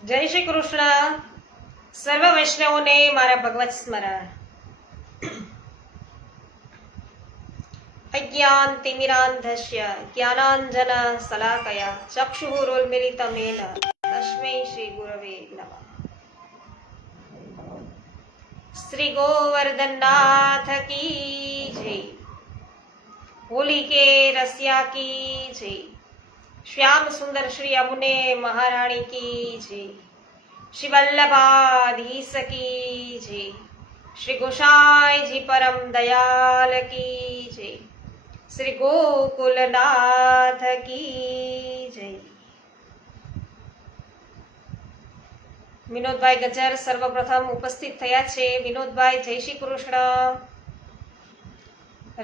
જય શ્રી કૃષ્ણ. સર્વ વૈષ્ણવોને મારા ભગવત સ્મરણ. અજ્ઞાન તિમિરાંધસ્ય જ્ઞાનાંજન શલાકયા ચક્ષુરુન્મિલિતમેન તસ્મૈ શ્રી ગુરવે નમઃ. શ્રી ગોવર્ધનનાથ કી જય. હોલી કે રસિયા કી જય. શ્યામ સુંદર શ્રી અમુને મહારાણી કી જય. શ્રી વલ્લભાધીશ કી જય. શ્રી ગોસાઈજી પરમ દયાલ કી જય. શ્રી ગોકુલનાથ કી જય. વિનોદભાઈ ગજર સર્વપ્રથમ ઉપસ્થિત થયા છે. વિનોદભાઈ જય શ્રી કૃષ્ણ.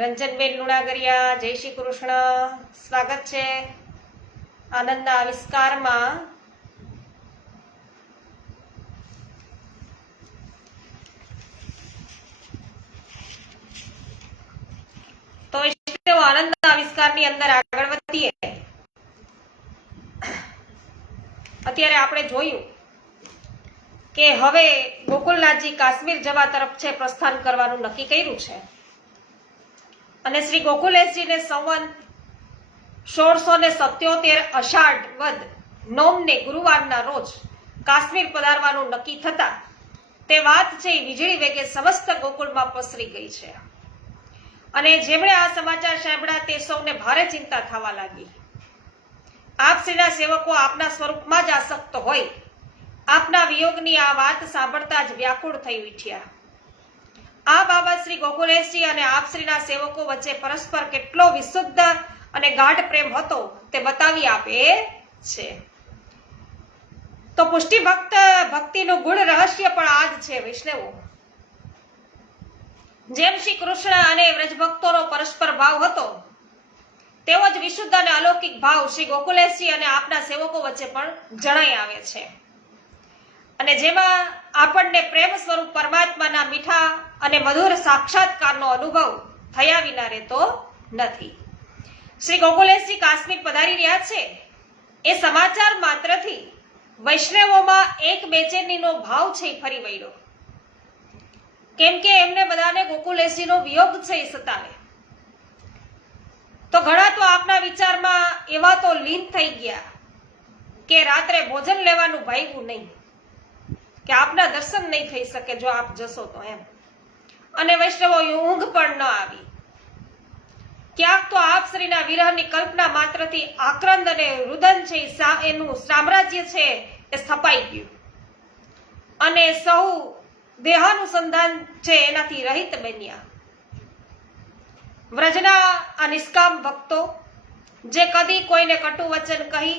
રંજનબેન લુણાગરિયા જય શ્રી કૃષ્ણ. સ્વાગત છે આનંદના આવિષ્કારમાં. તો આનંદના આવિષ્કારની અંદર આગળ વધીએ. અત્યારે આપણે જોયું કે હવે ગોકુલનાથજી કાશ્મીર જવા તરફ છે પ્રસ્થાન કરવાનું નક્કી કર્યું છે અને શ્રી ગોકુલેશજીને સંવંત 1677 અષાઢ વદ નોમને ગુરુવારના રોજ કાશ્મીર પધારવાનું નક્કી થતા તે વાત છે વીજળી વેગે સમસ્ત ગોકુળમાં પસરી ગઈ છે અને જેમણે આ સમાચાર સાંભળ્યા તે સૌને ભારે ચિંતા થવા લાગી. આપશ્રીના સેવકો આપના સ્વરૂપમાં જ આસક્ત હોય આપના વિયોગની આ વાત સાંભળતા જ વ્યાકુળ થઈ ઉઠ્યા. આ બાબત શ્રી ગોકુલેશજી અને આપશ્રીના સેવકો વચ્ચે પરસ્પર કેટલો વિશુદ્ધ અને ગાઢ પ્રેમ હતો તે બતાવી આપે છે. તો પુષ્ટિ ભક્તિનું ગુણ રહસ્ય પણ આ જ છે વૈષ્ણવો. જેમ શ્રી કૃષ્ણ અને વ્રજભક્તોનો પરસ્પર ભાવ હતો તેવો જ વિશુદ્ધ અને અલૌકિક ભાવ શ્રી ગોકુલેશજી અને આપના સેવકો વચ્ચે પણ જણાઈ આવે છે અને જેમાં આપણને પ્રેમ સ્વરૂપ પરમાત્માના મીઠા અને મધુર સાક્ષાત્કારનો અનુભવ થયા વિના રહેતો નથી. શ્રી ગોકુલેશજી કાશ્મીર પધારી રહ્યા છે એ સમાચાર માત્રથી વૈષ્ણવોમાં એક બેચેનીનો ભાવ છે ફરી વળ્યો. કેમ કે એમને બધાને ગોકુલેશજીનો વિયોગ છે એ સતાવે. તો ઘણા તો આપના વિચારમાં એવા તો લીન થઈ ગયા કે રાત્રે ભોજન લેવાનું ભાવ્યું નહીં, કે આપના દર્શન નહીં થઈ શકે જો આપ જશો તો એમ. અને વૈષ્ણવો ઊંઘ પણ ન આવી. ક્યાંક તો આપ શ્રીના વિરહની કલ્પના માત્રથી આક્રંદ અને રુદન છે એનું સામ્રાજ્ય છે એ સ્થપાઈ ગયું અને સૌ દેહાનુસંધાન છે એનાથી રહિત બન્યા. વ્રજના આ નિષ્કામ ભક્તો જે કદી કોઈને કટુ વચન કહી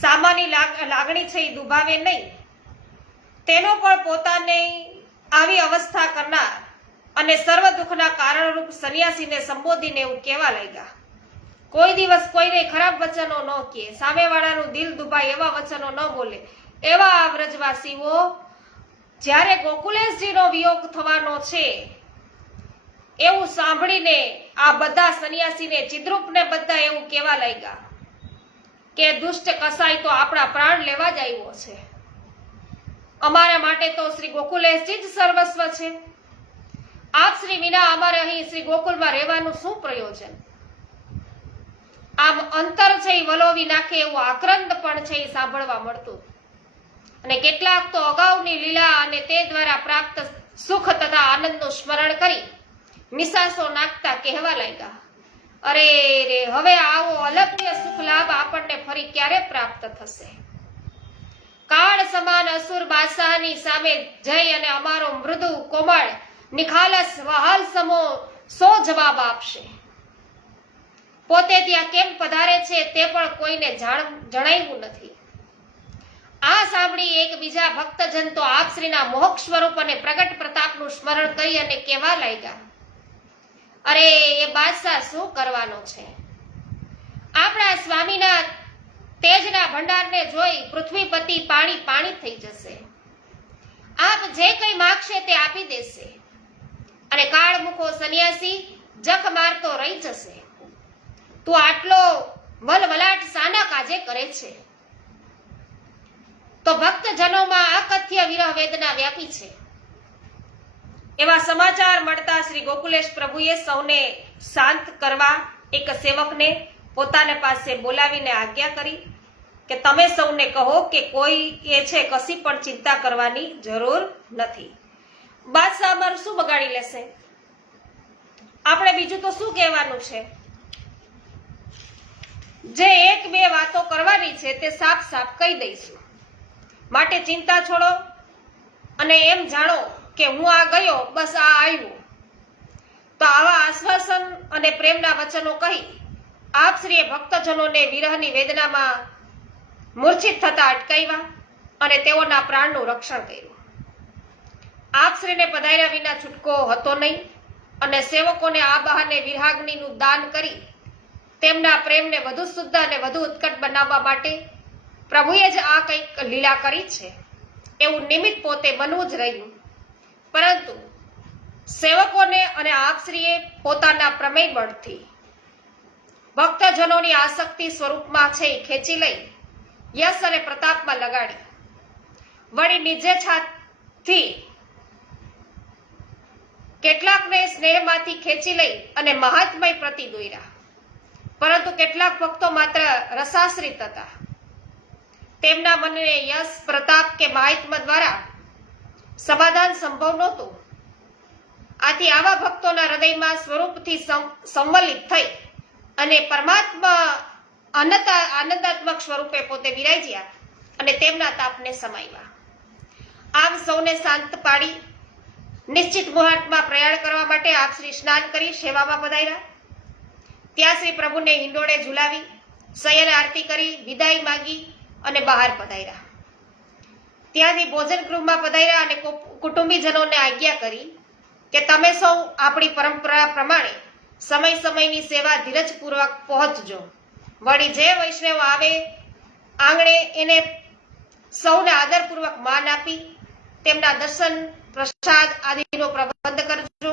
સામાની લાગણી છે એ દુભાવે નહીં, તેનો પણ પોતાને આવી અવસ્થા કરનાર અને સર્વ દુઃખના કારણરૂપ સંન્યાસીને સંબોધીને એવું કહેવા લાગ્યા. કોઈ દિવસ કોઈને ખરાબ વચનો ન કહે, સામેવાળાનું દિલ દુભાય એવા વચનો ન બોલે. એવા આ વ્રજવાસીઓ જ્યારે ગોકુલેશજીનો વિયોગ થવાનો છે એવું સાંભળીને આ બધા સંન્યાસીને ચિદ્રૂપને બધા એવું કહેવા લાગ્યા કે દુષ્ટ કસાઈ તો આપણા પ્રાણ લેવા જ આવ્યો છે. અમારા માટે તો શ્રી ગોકુલેશજી જ સર્વસ્વ છે. આપ શ્રી વિના અમારે અહીં શ્રી ગોકુલમાં રહેવાનું શું પ્રયોજન? આમ અંતર છે એ વલોવી નાખે એવું આક્રંદ પણ છે એ સાંભળવા મળતું. અને કેટલાક તો અગાઉની લીલા અને તે દ્વારા પ્રાપ્ત સુખ તથા આનંદનું સ્મરણ કરી નિશાસો નાખતા કહેવા લાગ્યા, અરે રે હવે આવો અલભ્ય સુખ લાભ આપણને ફરી ક્યારે પ્રાપ્ત થશે? કાળ સમાન અસુર બાદશાહની સામે જઈ અને અમારો મૃદુ કોમળ નિખાલસ વહાલ સમો સો જવાબ આપશે. પોતે ત્યાં કેમ પધારે છે તે પણ કોઈને જણાવ્યું નથી. આ સાંભળી એક બીજા ભક્તજન તો આપશ્રીના મોહક સ્વરૂપ અને પ્રગટ પ્રતાપનું સ્મરણ કરી અને કહેવા લાગ્યા, અરે એ બાદશાહ શું કરવાનો છે? આપણા સ્વામીના તેજના ભંડારને જોઈ પૃથ્વીપતિ પાણી પાણી થઈ જશે. આપ જે કંઈ માગશે તે આપી દેશે અને કાળમુખો સંન્યાસી જખ મારતો રહી જશે. તું આટલો વલવલાટ સાના કાજે કરે છે? તો ભક્તજનોમાં અકથ્ય વિરહ વેદના વ્યાપી છે. એવા સમાચાર મળતા શ્રી ગોકુલેશ પ્રભુએ સૌને શાંત કરવા એક સેવકને પોતાને પાસે બોલાવીને આજ્ઞા કરી કે તમે સૌને કહો કે કોઈ એ છે કશી પણ ચિંતા કરવાની જરૂર નથી. બાદશાહ અમારું શું બગાડી લેશે? આપણે બીજું તો શું કહેવાનું છે? જે એક બે વાતો કરવાની છે તે સાફ સાફ કહી દઈશું. માટે ચિંતા છોડો અને એમ જાણો કે હું આ ગયો, બસ આ આવ્યો. તો આવા આશ્વાસન અને પ્રેમના વચનો કહી આપ શ્રીએ ભક્તજનોને વિરહની વેદનામાં મૂર્છિત થતા અટકાવ્યા અને તેઓના પ્રાણનું રક્ષણ કર્યું. આપ શ્રીને પધાર્યા વિના છૂટકો હતો નહીં અને સેવકોને આ બહાને વિરહાગ્નિનું દાન કરી તેમના પ્રેમને વધુ શુદ્ધ અને વધુ ઉત્કટ બનાવવા માટે પ્રભુએ જ આ કંઈક લીલા કરી છે એવું નિમિત્ત પોતે બનવું જ રહ્યું. પરંતુ સેવકોને અને આપશ્રીએ પોતાના પ્રમેય બળથી ભક્તજનોની આસક્તિ સ્વરૂપમાં છે ખેંચી લઈ યશ અને પ્રતાપમાં લગાડી વળી નિજેચ્છાથી કેટલાકને સ્નેહમાંથી ખેંચી લઈ અને મહાત્મય પ્રતિ દોર્યા. પરંતુ કેટલાક ભક્તો માત્ર રસાશ્રિત હતા. તેમના મનને યશ, પ્રતાપ કે મહાત્મ્ય દ્વારા સમાધાન સંભવ નહોતું. આથી આવા ભક્તોના હૃદયમાં સ્વરૂપથી સંવલિત થઈ અને પરમાત્મા આનંદાત્મક સ્વરૂપે પોતે વિરાજ્યા અને તેમના તાપને સમાવ્યા. આમ સૌને શાંત પાડી નિશ્ચિત મુહૂર્તમાં પ્રયાણ કરવા માટે આપ શ્રી સ્નાન કરી સેવામાં પધાર્યા. ત્યાં શ્રી પ્રભુને હિંડોળે ઝુલાવી શયન આરતી કરી વિદાય માગી અને બહાર પધાર્યા. ત્યાંથી ભોજન ગૃહમાં પધાર્યા અને કુટુંબીજનોને આજ્ઞા કરી કે તમે સૌ આપણી પરંપરા પ્રમાણે સમય સમયની સેવા ધીરજપૂર્વક પહોંચજો. વળી જે વૈષ્ણવ આવે આંગણે એને સૌને આદરપૂર્વક માન આપી તેમના દર્શન, પ્રસાદ આદિનો પ્રબંધ કરજો.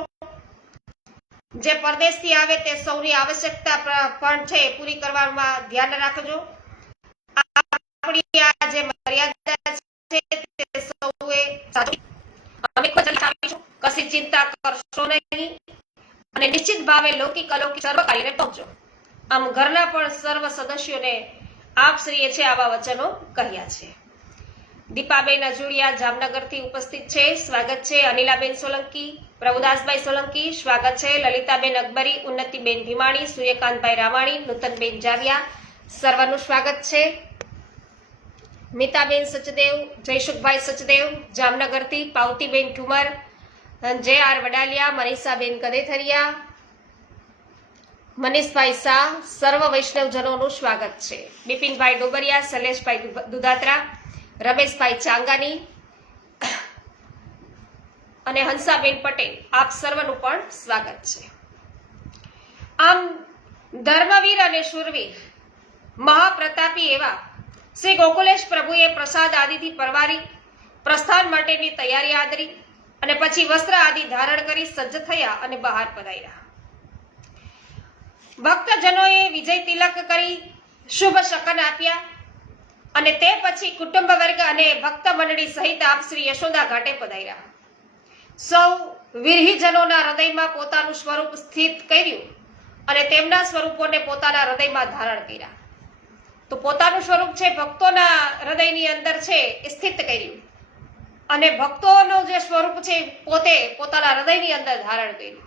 જે પરદેશથી આવે તે સૌની આવશ્યકતા પણ છે પૂરી કરવામાં ધ્યાન રાખજો. આપણી આ જે મર્યાદા છે તે સૌએ અમે કશી ચિંતા કરશો નહીં અને નિશ્ચિત ભાવે લૌકિક અલૌકિક સર્વ કાર્યને પહોંચો. આમ ઘરના પણ સર્વ સદસ્યોને આપ શ્રીએ છે આવા વચનો કહ્યા છે. દીપાબેન અજુડિયા જામનગરથી ઉપસ્થિત છે. સ્વાગત છે. અનિલાબેન સોલંકી, પ્રભુદાસભાઈ સોલંકી સ્વાગત છે. લલિતાબેન અકબરી, ઉન્નતિબેન ભીમાણી, સૂર્યકાંતભાઈ રામાણી, નૂતનબેન જાવિયા સર્વનું સ્વાગત છે. મિતાબેન સચદેવ, જયસુખભાઈ સચદેવ જામનગરથી, પાવતીબેન ઠુમર, જે આર વડાલિયા, મનીષાબેન કદેથરિયા, મનીષભાઈ શાહ સર્વ વૈષ્ણવજનોનું સ્વાગત છે. બિપિનભાઈ ડોબરિયા, શૈલેષભાઈ દુધાત્રા, રમેશભાઈ ચાંગાની અને હંસાબેન પટેલ આપ સર્વનું પણ સ્વાગત છે. આમ ધર્મવીર અને શૂરવીર મહાપ્રતાપી એવા શ્રી ગોકુલેશ પ્રભુએ પ્રસાદ આદિથી પરવારી પ્રસ્થાન માટેની તૈયારી આદરી અને પછી વસ્ત્ર આદિ ધારણ કરી સજ્જ થયા અને બહાર પધાર્યા. ભક્તજનોએ વિજય તિલક કરી શુભ શકન આપ્યા અને તે પછી કુટુંબ વર્ગ અને ભક્ત મંડળી સહિત આપ શ્રી યશોદા ઘાટે પધાર્યા. સૌ વિરહીજનોના હૃદયમાં પોતાનું સ્વરૂપ સ્થિત કર્યું અને તેમના સ્વરૂપોને પોતાના હૃદયમાં ધારણ કર્યા. તો પોતાનું સ્વરૂપ છે ભક્તોના હૃદયની અંદર છે એ સ્થિત કર્યું અને ભક્તોનું જે સ્વરૂપ છે પોતે પોતાના હૃદયની અંદર ધારણ કર્યું.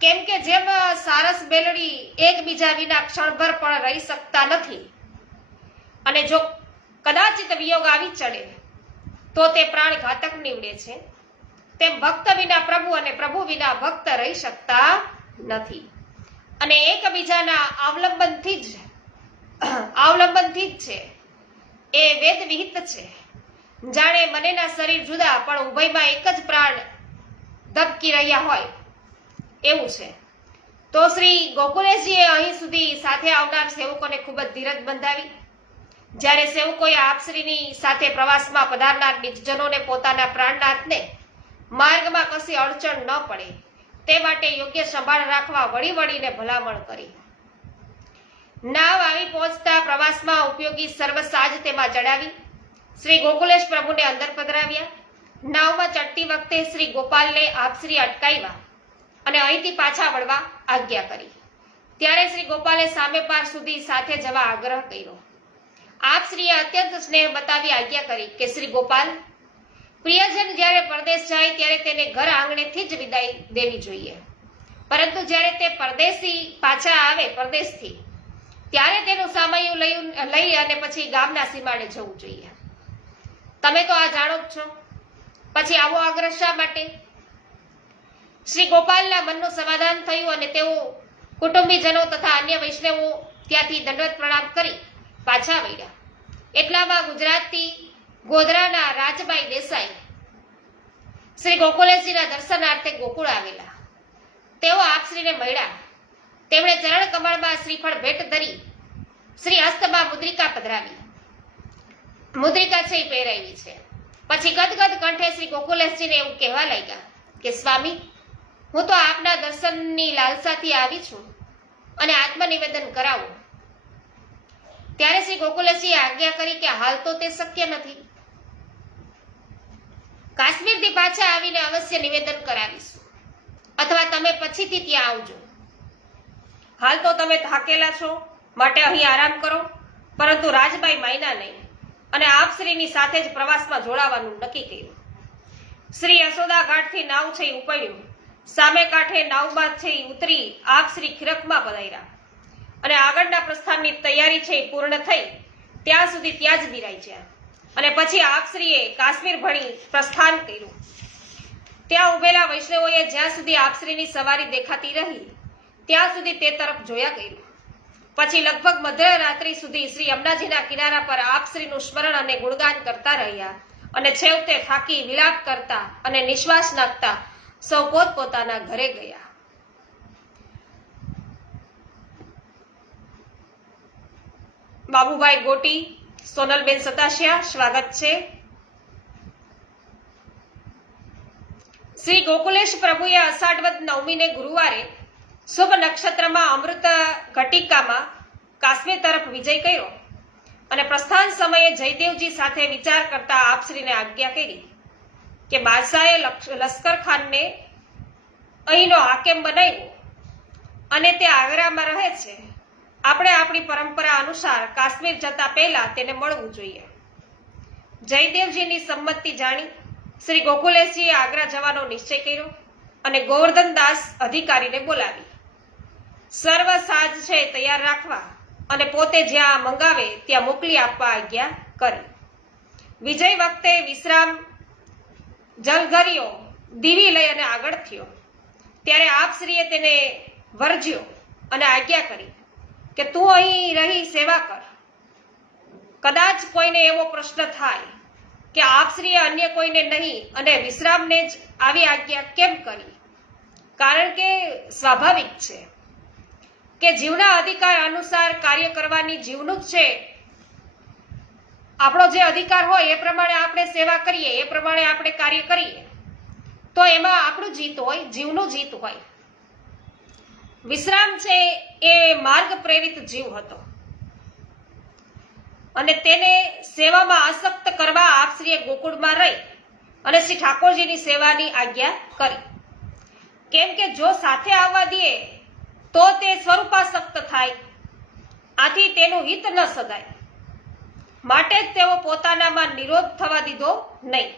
કેમ કે જેમ સારસ બેલડી એકબીજા વિના ક્ષણભર પણ રહી શકતા નથી અને જો કદાચિત વિયોગ આવી ચડે તો તે પ્રાણ ઘાતક નીવડે છે, તેમ ભક્ત વિના પ્રભુ અને પ્રભુ વિના ભક્ત રહી શકતા નથી અને એકબીજાના અવલંબનથી જ છે એ વેદ વિહિત છે. જાણે બંનેના શરીર જુદા પણ ઉભયમાં એક જ પ્રાણ ધબકી રહ્યા હોય એવું છે. તો શ્રી ગોકુલેશજીએ અહીં સુધી સાથે આવનાર સેવકોને ખૂબ જ ધીરજ બંધાવી. જ્યારે સેવકોએ આપશ્રીની સાથે પ્રવાસમાં પધારનાર નિજજનોને પોતાના પ્રાણનાથને માર્ગમાં કશી અડચણ ન પડે તે માટે યોગ્ય સંભાળ રાખવા વળી વળીને ભલામણ કરી. નાવ આવી પહોંચતા પ્રવાસમાં ઉપયોગી સર્વ સાજ તેમાં જડાવી શ્રી ગોકુલેશ પ્રભુને અંદર પધરાવ્યા. નાવમાં ચડતી વખતે શ્રી ગોપાલને આપશ્રી અટકાવ્યા અને અહીંથી પાછા વળવા આજ્ઞા કરી. ત્યારે શ્રી ગોપાલે સામે પાર સુધી સાથે જવા આગ્રહ કર્યો. આપશ્રીએ અત્યંત સ્નેહ બતાવી આજ્ઞા કરી કે શ્રી ગોપાલ, પ્રિયજન જ્યારે પરદેશ જાય ત્યારે તેને ઘર આંગણેથી જ વિદાય દેવી જોઈએ, પરંતુ જ્યારે તે પરદેશી પાછા આવે પરદેશથી ત્યારે તેનું સામૈયું લઈ અને પછી ગામના સીમાડે જવું જોઈએ. તમે તો આ જાણો જ છો, પછી આવો આગ્રહ શા માટે? શ્રી ગોપાલના મનનું સમાધાન થયું અને તેઓ કુટુંબીજનો તથા અન્ય વૈષ્ણવો ત્યાંથી દંડવત પ્રણામ કરી પાછા વળ્યા. એટલામાં ગુજરાતથી ગોધરાના રાજબાઈ દેસાઈ શ્રી ગોકુલેશજીના દર્શનાર્થે ગોકુળ આવેલા. તેઓ આપશ્રીને મળ્યા. તેમણે ચરણ કમળમાં શ્રીફળ ભેટ ધરી શ્રી હસ્તમાં મુદ્રિકા પધરાવી. મુદ્રિકા છે એ પહેરાવી છે. પછી ગદગદ કંઠે શ્રી ગોકુલેશજીને એવું કહેવા લાગ્યા કે સ્વામી, હું તો આપના દર્શનની લાલસાથી આવી છું અને આત્મનિવેદન કરાવું. ત્યારે શ્રી ગોકુલેશજીએ આજ્ઞા કરી કે હાલ તો તે શક્ય નથી. કાશ્મીરથી પાછા આવીને અવશ્ય નિવેદન કરાવીશું, અથવા તમે પછીથી ત્યાં આવજો. હાલ તો તમે થાકેલા છો માટે અહીં આરામ કરો, પરંતુ રાજબાઈ માયના નહીં અને આપશ્રીની સાથે જ પ્રવાસમાં જોડાવાનું નક્કી કર્યું. શ્રી યશોદા ઘાટથી નાવ છે ઉપડ્યું. સામે કાંઠે નાવમાં છે ઉતરી આપશ્રી ખીરકમાં પધાર્યા અને આગળના પ્રસ્થાનની તૈયારી છે પૂર્ણ થઈ ત્યાં સુધી ત્યાં જ બિરાઈ ગયા. અને પછી આપશ્રીએ કાશ્મીર ભણી પ્રસ્થાન કર્યું. ત્યાં ઉભેલા વૈષ્ણવોએ જ્યાં સુધી આપશ્રીની સવારી દેખાતી રહી ત્યાં સુધી તે તરફ જોયા કર્યું. પછી લગભગ મધ્યરાત્રિ સુધી શ્રી યમુનાજીના કિનારા પર આપશ્રીનું સ્મરણ અને ગુણગાન કરતા રહ્યા અને છેવટે થાકી વિલાપ કરતા અને નિશ્વાસ નાખતા સૌ પોતપોતાના ઘરે ગયા. બાબુભાઈ ગોટી, સોનલબેન સતાશિયા, સ્વાગત છે. શ્રી ગોકુલેશ પ્રભુએ અષાઢવદ નવમીને ગુરુવારે શુભ નક્ષત્રમાં અમૃત ઘટિકામાં કાશ્મીર તરફ વિજય કર્યો અને પ્રસ્થાન સમયે જયદેવજી સાથે વિચાર કરતા આપશ્રીને આજ્ઞા કરી કે બાદશાહે લશ્કર ખાનને અહીંનો હાકેમ બનાવ્યો અને તે આગ્રામાં રહે છે. આપણે આપણી પરંપરા અનુસાર કાશ્મીર જતા પહેલા તેને મળવું જોઈએ. જયદેવજીની સંમતિ જાણી શ્રી ગોકુલેશજીએ આગ્રા જવાનો નિશ્ચય કર્યો અને ગોવર્ધન દાસ અધિકારીને બોલાવી સર્વ સાજ છે તૈયાર રાખવા અને પોતે જ્યાં મંગાવે ત્યાં મોકલી આપવા આજ્ઞા કરી. વિજય વખતે વિશ્રામ જલઘરીઓ દીવી લઈ અને આગળ થયો ત્યારે આપશ્રીએ તેને વર્જ્યો અને આજ્ઞા કરી કે તું અહીં રહી સેવા કર. કદાચ કોઈને એવો પ્રશ્ન થાય કે આપશ્રીએ અન્ય કોઈને નહીં અને વિશ્રામને જ આવી આજ્ઞા કેમ કરી? કારણ કે સ્વાભાવિક છે કે જીવના અધિકાર અનુસાર કાર્ય કરવાની જીવનું જ છે. આપણો જે અધિકાર હોય એ પ્રમાણે આપણે સેવા કરીએ, એ પ્રમાણે આપણે કાર્ય કરીએ તો એમાં આપણું જીત હોય, જીવનું જીત હોય. વિશ્રામ છે એ માર્ગ પ્રેરિત જીવ હતો અને તેને સેવામાં આસક્ત કરવા આપશ્રીએ ગોકુળમાં રહી અને શ્રી ઠાકોરજીની સેવાની આજ્ઞા કરી. કેમ કે જો સાથે આવવા દે તો તે સ્વરૂપાસક્ત થાય, આથી તેનું હિત ન સદાય. માટે જ તેઓ પોતાનામાં નિરોધ થવા દીધો નહીં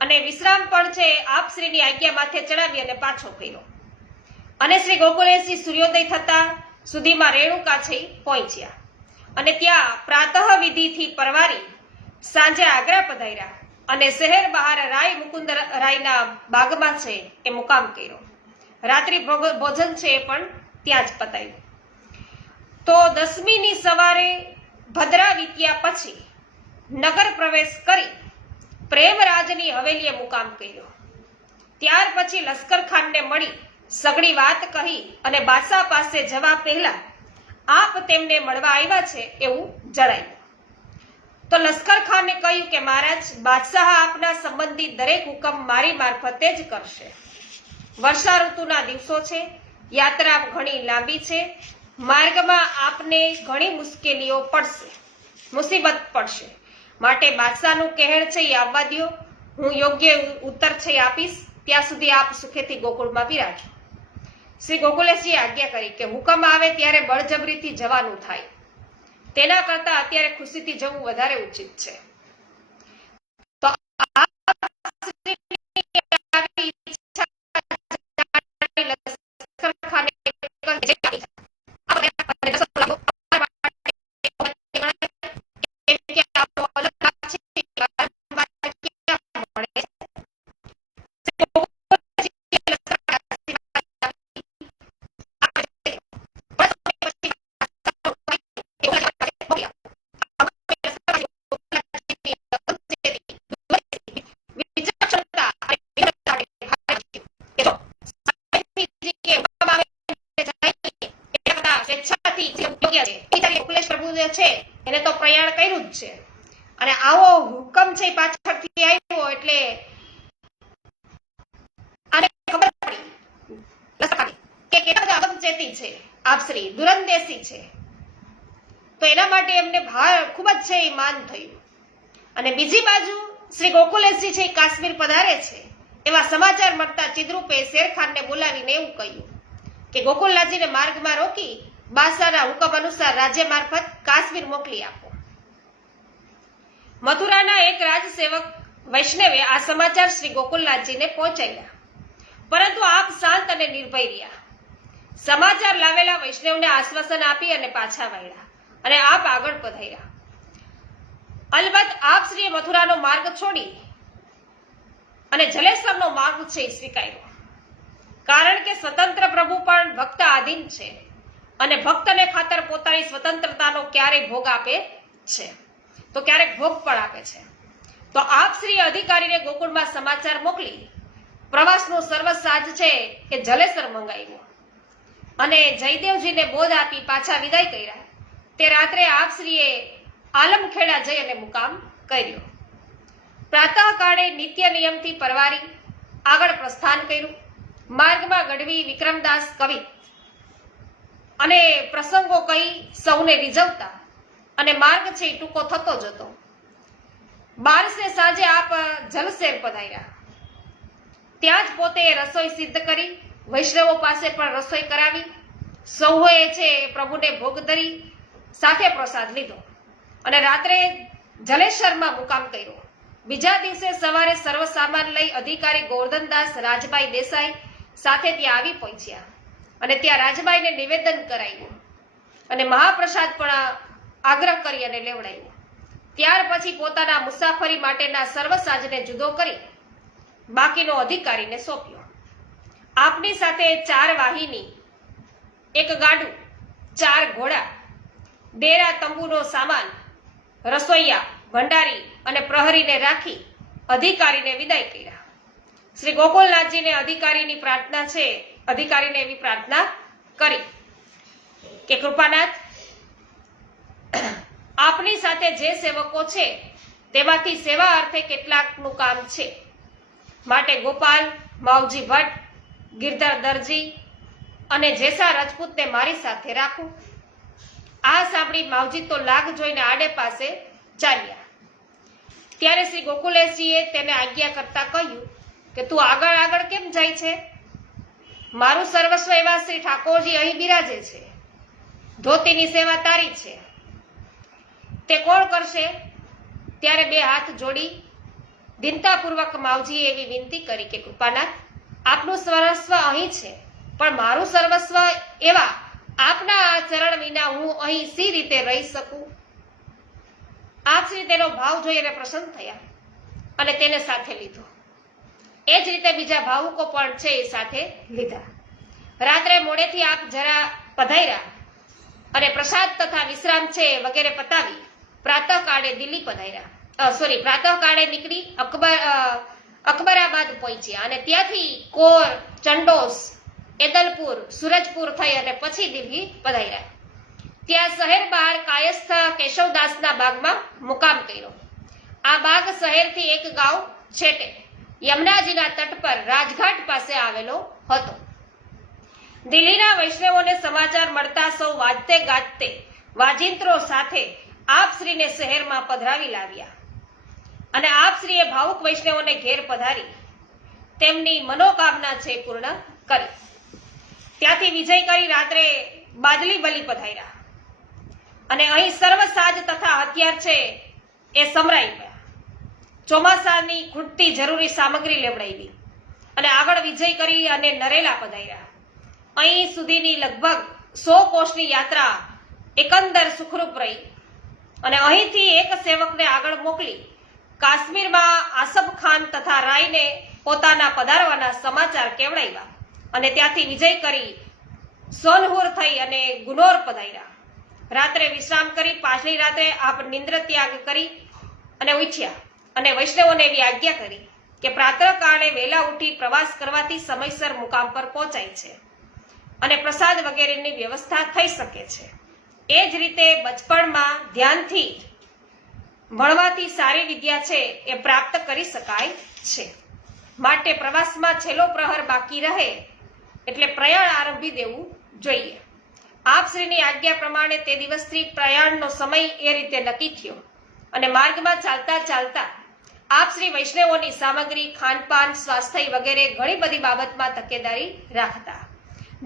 અને વિશ્રામ પણ છે આપશ્રીની આજ્ઞા માથે ચડાવી અને પાછો કર્યો. અને શ્રી ગોકુલેશજી સૂર્યોદય થતા સુધીમાં રેણુકા છે પહોંચ્યા અને ત્યાં પ્રાતઃ વિધિથી પરવારી સાંજે આગ્રા પધાર્યા અને શહેર બહાર રાય મુકુંદ રાયના બાગમાં છે એ મુકામ કર્યો. રાત્રિ ભોજન છે એ પણ ત્યાં જ પતાવ્યું. તો દસમીની સવારે ભદ્રા વીત્યા પછી નગર પ્રવેશ કરી પ્રેમરાજની હવેલીએ મુકામ કર્યો. ત્યાર પછી લશ્કર ખાનને મળી સઘળી વાત કહી અને બાદશાહ પાસે જવા પહેલા આપ તેમને મળવા આવ્યા છે એવું જણાવ્યું. તો લશ્કર ખાને કહ્યું કે મહારાજ, બાદશાહ આપના સંબંધી દરેક હુકમ મારી મારફતે જ કરશે. વર્ષા ઋતુના દિવસો છે, યાત્રા ઘણી લાંબી છે, માર્ગમાં આપને ઘણી મુશ્કેલીઓ પડશે, મુસીબત પડશે, માટે બાદશાહનું કહેણ છે એ આવવા દ્યો, હું યોગ્ય ઉત્તર છે એ આપીશ, ત્યાં સુધી આપ સુખેથી ગોકુળમાં બિરાજો. શ્રી ગોકુલેશજીએ આજ્ઞા કરી કે હુકમ આવે ત્યારે બળજબરીથી જવાનું થાય, તેના કરતા અત્યારે ખુશીથી જવું વધારે ઉચિત છે. તો છે એને તો પ્રયાણ કર્યું જ છે, અને આવો હુકમ છે પાછળથી આવ્યો એટલે આને ખબર પડી કે કેટલા અગમચેતી છે, આપશ્રી દુરંદેશી છે, તો એના માટે એમને ખૂબ જ છે એ માન થયું. અને બીજી બાજુ શ્રી ગોકુલેશજી છે કાશ્મીર પધારે છે, એવા સમાચાર મળતા ચિદ્રુપે શેરખાનને બોલાવીને એવું કહ્યું કે ગોકુલનાથજીને માર્ગમાં રોકી બાદશાહના હુકમ અનુસાર રાજ્ય મારફત કાશ્મીર મોકલી આપો. મથુરાના એક રાજસેવક વૈષ્ણવે આ સમાચાર શ્રી ગોકુલનાથજીને પહોંચાડ્યા, પરંતુ આપ શાંત અને નિર્ભય રહ્યા. સમાચાર લાવેલા વૈષ્ણવને આશ્વાસન આપી અને પાછા વાળ્યા અને આપ આગળ પધાર્યા. અલબત્ત આપ શ્રીએ મથુરાનો માર્ગ છોડી અને જલેશ્વરનો માર્ગ છે એ સ્વીકાર્યો, કારણ કે સ્વતંત્ર પ્રભુ પણ ભક્ત આધીન છે અને ભક્તને ખાતર પોતાની સ્વતંત્રતાનો ક્યારેક ભોગ આપે છે તો ક્યારેક ભોગ પણ આપે છે. તો આપ શ્રી અધિકારીને ગોકુળમાં સમાચાર મોકલી પ્રવાસનો સર્વ સાજ છે કે જલેસર મંગાવ્યો અને જયદેવજીને બોધ આપી પાછા વિદાય કર્યા. તે રાત્રે આપ શ્રીએ આલમખેડા જઈ અને મુકામ કર્યો. પ્રાતઃકાળે નિત્ય નિયમથી પરવારી આગળ પ્રસ્થાન કર્યું. માર્ગમાં ગઢવી વિક્રમદાસ કવિ અને પ્રસંગો કહી સૌને રીઝવતા અને માર્ગ છે એ ટૂંકો થતો જતો. 12 સાંજે આપ જલશેર પધાર્યા. ત્યાં જ પોતે રસોઈ સિદ્ધ કરી વૈષ્ણવો પાસે પણ રસોઈ કરાવી. સૌએ છે પ્રભુને ભોગ ધરી સાથે પ્રસાદ લીધો અને રાત્રે જલેશ્વરમાં મુકામ કર્યો. બીજા દિવસે સવારે સર્વ સામાન લઈ અધિકારી ગોવર્ધનદાસ રાજભાઈ દેસાઈ સાથે ત્યાં આવી પહોંચ્યા અને ત્યાં રાજભાઈને નિવેદન કરાયું અને મહાપ્રસાદ પણ આગ્રહ કરી અને લેવડાવ્યો. ત્યાર પછી પોતાના મુસાફરી માટેના સર્વ સાજને જુદો કરી બાકીનો અધિકારીને સોંપ્યો. આપની સાથે 4 વાહિની, 1 ગાડું, 4 ઘોડા, ડેરા તંબુનો સામાન, રસોઈયા, ભંડારી અને પ્રહરીને રાખી અધિકારીને વિદાય કર્યા. શ્રી ગોકુલનાથજીને અધિકારીની પ્રાર્થના છે, અધિકારીને એવી પ્રાર્થના કરી કે કૃપાનાથ, આપની સાથે જે સેવકો છે તેમાંથી સેવા અર્થે કેટલાકનું કામ છે, માટે ગોપાલ, માવજી ભટ્ટ, ગિરધર દરજી અને જેસા રાજપૂતને મારી સાથે રાખું. આ સાંભળી માવજી તો લાગ જોઈને આડે પાસે ચાલ્યા. ત્યારે શ્રી ગોકુલેશજીએ તેને આજ્ઞા કરતા કહ્યું કે તું આગળ આગળ કેમ જાય છે? મારું સર્વસ્વ એવા શ્રી ઠાકોરજી અહીં બિરાજે છે, ધોતીની સેવા તારી છે, તે કોણ કરશે? ત્યારે 2 હાથ જોડી દિનતાપૂર્વક માવજીએ એવી વિનંતી કરી કે કૃપાનાથ, આપનું સર્વસ્વ અહીં છે, પણ મારું સર્વસ્વ એવા આપના આ ચરણ વિના હું અહીં સી રીતે રહી શકું? આપ શ્રી તેનો ભાવ જોઈને પ્રસન્ન થયા અને તેને સાથે લીધો. એ જ રીતે બીજા ભાવુકો પણ છે એ સાથે લીધા. રાત્રે મોડેથી આપ જરા પધાર્યા અને પ્રસાદ તથા વિશ્રામ છે વગેરે પતાવી પ્રાતઃકાળે દિલ્હી પધાર્યા. પ્રાતઃકાળે નીકળી અકબરાબાદ પહોંચ્યા અને ત્યાંથી કોર, ચંડોસ, એદલપુર, સુરજપુર થઈ અને પછી દિલ્હી પધાર્યા. ત્યાં શહેર બહાર કાયસ્થ કેશવદાસના બાગમાં મુકામ કર્યો. આ બાગ શહેરથી 1 ગાંવ છેટે યમુનાજીના તટ પર રાજઘાટ પાસે આવેલો હતો. દિલ્હીના વૈષ્ણવોને સમાચાર મળતા સૌ વાજતે ગાજતે વાજિંત્રો સાથે આપ શ્રીને શહેરમાં પધરાવી લાવ્યા. અને આપ શ્રીએ ભાવુક વૈષ્ણવોને ઘેર પધારી તેમની મનોકામના છે પૂર્ણ કરી. ત્યાંથી વિજય કરી રાત્રે બાદલી બલી પધાર્યા અને અહીં સર્વ સાજ તથા હથિયાર છે એ સમરાઈ ગયા. ચોમાસાની ખૂટતી જરૂરી સામગ્રી લેવડાવી અને આગળ વિજય કરી અને નરેલા પધાર્યા. અહીં સુધીની લગભગ 100 કોષની યાત્રા એકંદર સુખરૂપ રહી અને અહીંથી એક સેવકને આગળ મોકલી કાશ્મીરમાં આસફ ખાન તથા રાયને પોતાના પધારવાના સમાચાર કેવડાવ્યા અને ત્યાંથી વિજય કરી સોનહુર થઈ અને ગુનોર પધાર્યા. રાત્રે વિશ્રામ કરી પાછલી રાત્રે આપ નિંદ્ર ત્યાગ કરી અને ઉઠ્યા અને વૈષ્ણવોને એવી આજ્ઞા કરી કે પ્રાતઃકાળે વહેલા ઉઠી પ્રવાસ કરવાથી સમયસર મુકામ પર પહોંચાય છે અને પ્રસાદ વગેરેની વ્યવસ્થા થઈ શકે છે. એ જ રીતે બચપણમાં ધ્યાનથી ભણવાથી સારી વિદ્યા છે એ પ્રાપ્ત કરી શકાય છે. માટે પ્રવાસમાં છેલ્લો પ્રહર બાકી રહે એટલે પ્રયાણ આરંભી દેવું જોઈએ. આપ શ્રીની આજ્ઞા પ્રમાણે તે દિવસથી પ્રયાણનો સમય એ રીતે નક્કી થયો અને માર્ગમાં ચાલતા ચાલતા આપ શ્રી વૈષ્ણવોની સામગ્રી, ખાનપાન, સ્વાસ્થ્ય વગેરે ઘણી બધી બાબતમાં તકેદારી રાખતા,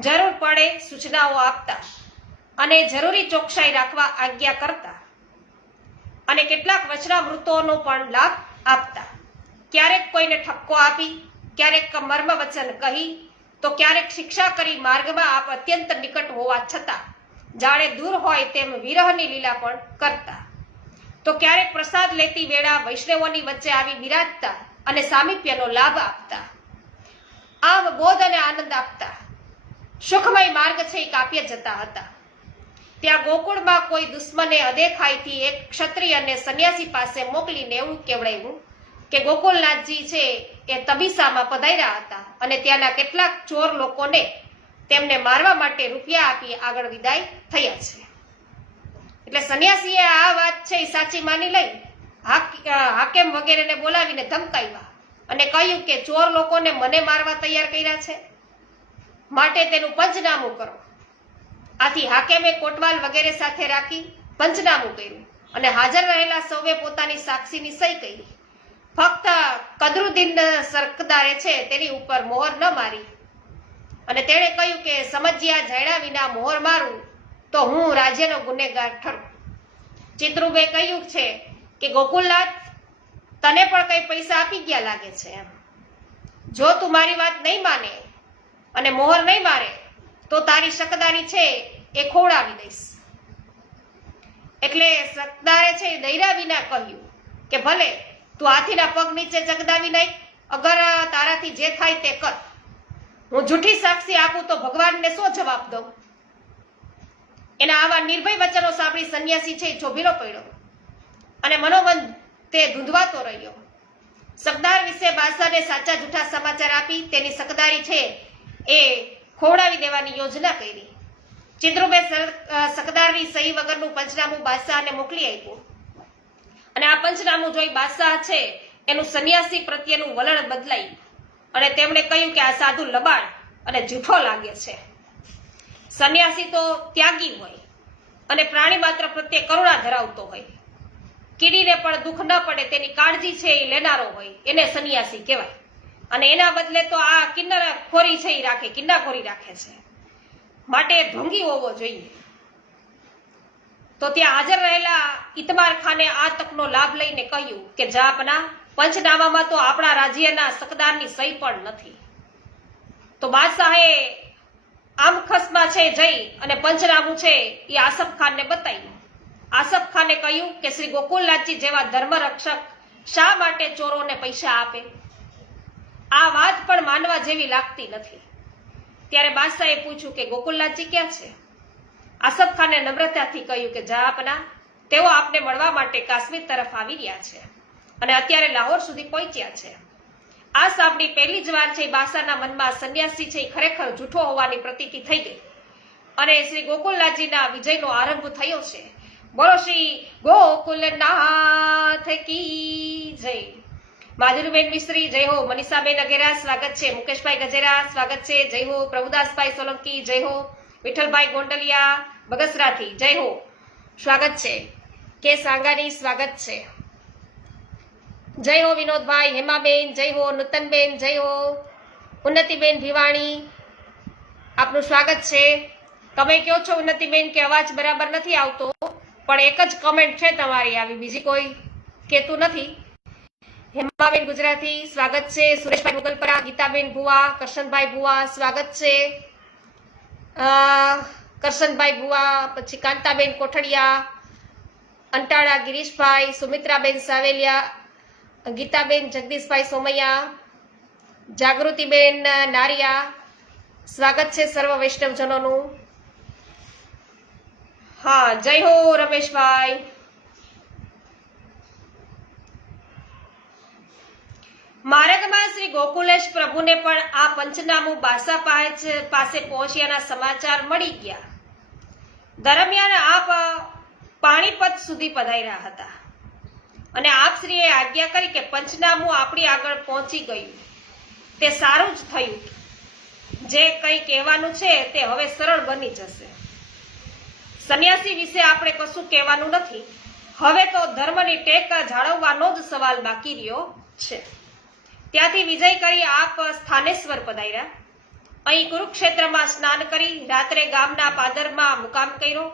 જરૂર પડે સૂચનાઓ આપતા અને જરૂરી ચોકસાઈ રાખવા આજ્ઞા કરતા અને કેટલાક વચનામૃતોનો પણ લાભ આપતા. ક્યારેક કોઈને ઠપકો આપી, ક્યારેક મર્મ વચન કહી, તો ક્યારેક શિક્ષા કરી માર્ગમાં આપ અત્યંત નિકટ હોવા છતાં જાણે દૂર હોય તેમ વિરહની લીલા પણ કરતા. તો ક્યારેક પ્રસાદ લેતી વેળા વૈષ્ણવોની વચ્ચે આવી બિરાજતા અને સામીપ્યનો લાભ આપતા. આમ બોધ અને આનંદ આપતા સુખમય માર્ગ છે એ કાપ્ય જતા હતા. ત્યાં ગોકુળમાં કોઈ દુશ્મને અદેખાઈથી એક ક્ષત્રિય અને સંન્યાસી પાસે મોકલીને એવું કહેવડાવ્યું કે ગોકુલનાથજી છે એ તબીસામાં પધાર્યા હતા અને ત્યાંના કેટલાક ચોર લોકોને તેમને મારવા માટે રૂપિયા આપી આગળ વિદાય થયા છે. એટલે સંન્યાસીએ આ વાત છે એ સાચી માની લઈ હાકેમ વગેરેને બોલાવીને ધમકાવ્યા અને કહ્યું કે ચોર લોકોને મને મારવા તૈયાર કર્યા છે, માટે તેનું પંચનામું કરો. આથી હાકેમે કોટવાલ વગેરે સાથે રાખી પંચનામું કર્યું અને હાજર રહેલા સૌએ પોતાની સાક્ષીની સહી કરી. ફક્ત કદરુદ્દીન સરકદારે છે તેની ઉપર મોહર ન મારી અને તેણે કહ્યું કે સમજ્યા જાણ્યા વિના મોહર મારું તો હું રાજ્યનો ગુનેગાર ઠરું. ચિત્રુબે કહ્યું છે કે ગોકુલનાથ, તને પણ કઈ પૈસા આપી ગયા લાગે છે એમ. જો તું મારી વાત નહીં માને અને મોહર નહીં મારે તો તારી શકદારી છે એ ખોવડાવી દઈશ. એટલે શકદારે છે દૈરા વિના કહ્યું કે ભલે તું હાથીના પગ નીચે ચગદાવી નાખ, અગર તારાથી જે થાય તે કર. હું જૂઠી સાક્ષી આપું તો ભગવાનને શું જવાબ દઉં? એના આવા નિર્ભય વચનો સાંભળી સંન્યાસી છે ચોભીલો પડ્યો અને મનોમન તે ધૂંધવાતો રહ્યો. શકદાર વિશે બાદશાહને સાચા જૂઠા સમાચાર આપી તેની શકદારી છે એ ખોવડાવી દેવાની યોજના કરી. ચિત્રુબે શકદારની સહી વગરનું પંચનામું બાદશાહને મોકલી આપ્યું અને આ પંચનામું જોઈ બાદશાહ છે એનું સંન્યાસી પ્રત્યેનું વલણ બદલાયું અને તેમણે કહ્યું કે આ સાધુ લબાડ અને જૂઠો લાગે છે. સંન્યાસી તો ત્યાગી હોય અને પ્રાણી માત્ર પ્રત્યે કરુણા ધરાવતો હોય, કીડીને પણ દુઃખ ન પડે તેની કાળજી છે એ લેનારો હોય, એને સંન્યાસી કહેવાય. અને એના બદલે તો આ કિન્નરખોરી છે એ રાખે, કિન્નાખોરી રાખે છે, માટે ઢોંગી હોવો જોઈએ. તો ત્યાં હાજર રહેલા ઇતમાર ખાને આ તકનો લાભ લઈને કહ્યું કે જાપના, પંચનામામાં તો આપણા રાજ્યના શકદારની સહી પણ નથી. તો બાદશાહે આમખસમાં છે જઈ અને પંચનામું છે એ આસફ ખાનને બતાવ્યું. આસફ ખાને કહ્યું કે શ્રી ગોકુલનાથજી જેવા ધર્મરક્ષક શા માટે ચોરોને પૈસા આપે? આ વાત પણ માનવા જેવી લાગતી નથી. ત્યારે બાદશાહે પૂછ્યું કે ગોકુલનાથજી ક્યાં છે? આસફ ખાને નમ્રતાથી કહ્યું કે જાપના, તેઓ આપને મળવા માટે કાશ્મીર તરફ આવી રહ્યા છે અને અત્યારે લાહોર સુધી પહોંચ્યા છે. આ સાંભળી પહેલી જ વાર છે બાદશાહના મનમાં સંન્યાસી છે ખરેખર જૂઠો હોવાની પ્રતીતિ થઈ ગઈ અને શ્રી ગોકુલનાથજીના વિજયનો આરંભ થયો છે. બોલો શ્રી ગોકુલનાથ કી જય. માધુરીબેન મિસ્ત્રી જય હો. મનીષાબેન અગેરા સ્વાગત છે. મુકેશભાઈ ગજેરા સ્વાગત છે. જય હો. પ્રભુદાસભાઈ સોલંકી જય હો. વિઠ્ઠલભાઈ ગોંડલિયા બગસરાથી જય હો, સ્વાગત છે. કે સાંગાની સ્વાગત છે. જય હો વિનોદભાઈ, હેમાબેન, જય હો નૂતનબેન, જય હો ઉન્નતિબેન ભીવાણી, આપનું સ્વાગત છે. તમે કહો છો ઉન્નતિબેન કે અવાજ બરાબર નથી આવતો, પણ એક જ કમેન્ટ છે તમારી આવી, બીજી કોઈ કહેતું નથી. હેમાબેન ગુજરાતી સ્વાગત છે. સુરેશભાઈ મુગલપરા, ગીતાબેન ભુવા, કરશનભાઈ ભુવા સ્વાગત છે. કરશનભાઈ ભુવા, પછી કાંતાબેન કોઠડિયા, અંટાળા ગિરીશભાઈ, સુમિત્રાબેન સાવેલિયા, ગીતાબેન જગદીશભાઈ સોમૈયા, જાગૃતિબેન નારિયા, સ્વાગત છે સર્વ વૈષ્ણવજનોનું. હા, જય હો રમેશભાઈ. માર્ગમાં શ્રી ગોકુલેશ પ્રભુને પણ આ પંચનામું બાસા પાસે પહોંચ્યાના સમાચાર મળી ગયા. દરમિયાન આપ પાણીપત સુધી પધાર્યા હતા અને આપશ્રીએ આજ્ઞા કરી કે પંચનામું આપણી આગળ પહોંચી ગયું, તે સારું જ થયું. જે કંઈ કહેવાનું છે તે હવે સરળ બની જશે. સંન્યાસી વિશે આપણે કશું કહેવાનું નથી. હવે તો ધર્મની ટેક જાળવવાનો જ સવાલ બાકી રહ્યો છે. ત્યાંથી વિજય કરી આપ સ્થાનેશ્વર પધાર્યા. અહીં કુરુક્ષેત્રમાં સ્નાન કરી રાત્રે ગામના પાદરમાં મુકામ કર્યો.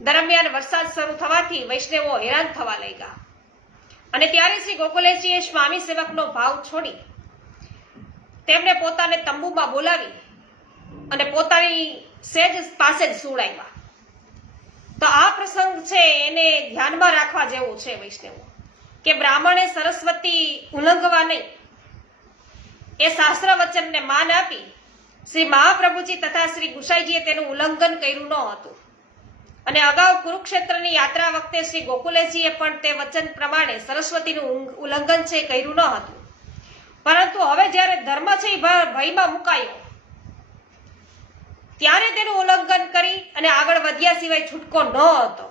દરમિયાન વરસાદ શરૂ થવાથી વૈષ્ણવો હેરાન થવા લાગ્યા અને ત્યારે શ્રી ગોકુલેશજીએ સ્વામી સેવકનો ભાવ છોડી તેમને પોતાને તંબુમાં બોલાવી અને પોતાની સેજ પાસે જ સુવડાવ્યા. તો આ પ્રસંગ છે એને ધ્યાનમાં રાખવા જેવું છે વૈષ્ણવો, કે બ્રાહ્મણે સરસ્વતી ઉલ્લંઘવા નહીં, એ શાસ્ત્ર વચનને માન આપી શ્રી મહાપ્રભુજી તથા શ્રી ગુસાઈજીએ તેનું ઉલ્લંઘન કર્યું ન હતું. અને અગાઉ કુરુક્ષેત્રની યાત્રા વખતે શ્રી ગોકુલેશજીએ પણ તે વચન પ્રમાણે સરસ્વતીનું ઉલ્લંઘન છે કર્યું ન હતું. પરંતુ હવે જ્યારે ધર્મ છે એ ભયમાં મુકાયો ત્યારે તેનું ઉલ્લંઘન કરી અને આગળ વધ્યા સિવાય છૂટકો ન હતો.